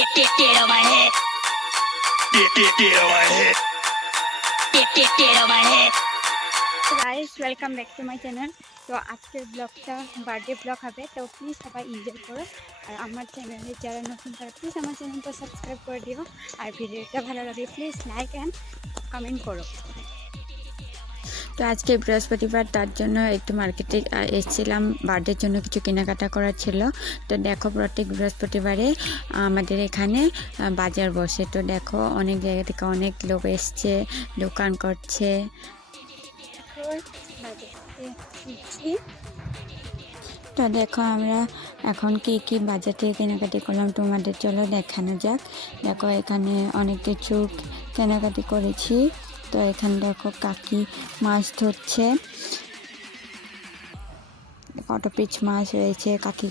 Get on my head. Get on my head. Get on my head. Guys welcome back to my channel. তো আজকের ব্লগটা birthday blog হবে, তো please সবাই enjoy করো। আর আমার চ্যানেলে যারা নতুন তারা প্লিজ আমার চ্যানেলটা সাবস্ক্রাইব করে দিও। আর ভিডিওটা ভালো লাগলে প্লিজ লাইক অ্যান্ড কমেন্ট করো। তো আজকে বৃহস্পতিবার, তার জন্য একটু মার্কেটে এসেছিলাম। বার্থডের জন্য কিছু কেনাকাটা করার ছিল। তো দেখো, প্রত্যেক বৃহস্পতিবারে আমাদের এখানে বাজার বসে। তো দেখো, অনেক জায়গা থেকে অনেক লোক এসছে, দোকান করছে। তো দেখো, আমরা এখন কি বাজার থেকে কেনাকাটি করলাম তোমাদের চলো দেখানো যাক। দেখো, এখানে অনেক কিছু কেনাকাটি করেছি। তো এখানে দেখো, কাকি মাছ ধরছে, কত পিস মাছ রয়েছে, কাকি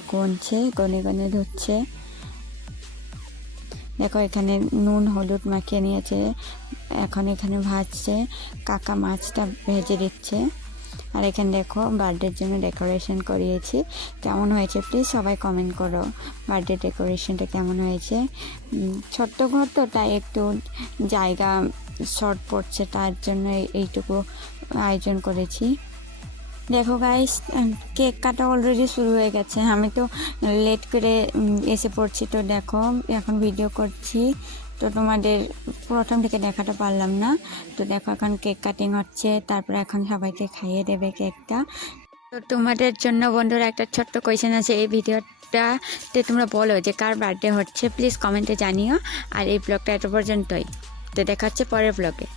গনে ধরছে। দেখো, এখানে নুন হলুদ মাখিয়ে নিয়েছে, এখন এখানে ভাজছে, কাকা মাছটা ভেজে দিচ্ছে। আর এখানে দেখো, বার্থডের জন্য ডেকোরেশন করিয়েছি। কেমন হয়েছে প্লিজ সবাই কমেন্ট করো। বার্থডে ডেকোরেশনটা কেমন হয়েছে? ছোট্ট ঘর তো, তাই একটু জায়গা শর্ট পড়ছে, তার জন্য এইটুকু আয়োজন করেছি। দেখো গাইস, কেক কাটা অলরেডি শুরু হয়ে গেছে। আমি তো লেট করে এসে পড়ছি। তো দেখো, এখন ভিডিও করছি, তো তোমাদের প্রথম থেকে দেখাতে পারলাম না। তো দেখো, এখন কেক কাটিং হচ্ছে, তারপরে এখন সবাইকে খাইয়ে দেবে কেকটা। তো তোমাদের জন্য বন্ধুরা একটা ছোট্ট কোয়েশ্চেন আছে এই ভিডিওটাতে। তোমরা বলো যে কার বার্থডে হচ্ছে, প্লিজ কমেন্টে জানিও। আর এই ব্লগটা এত পর্যন্তই। তো দেখা হচ্ছে পরের ব্লগে।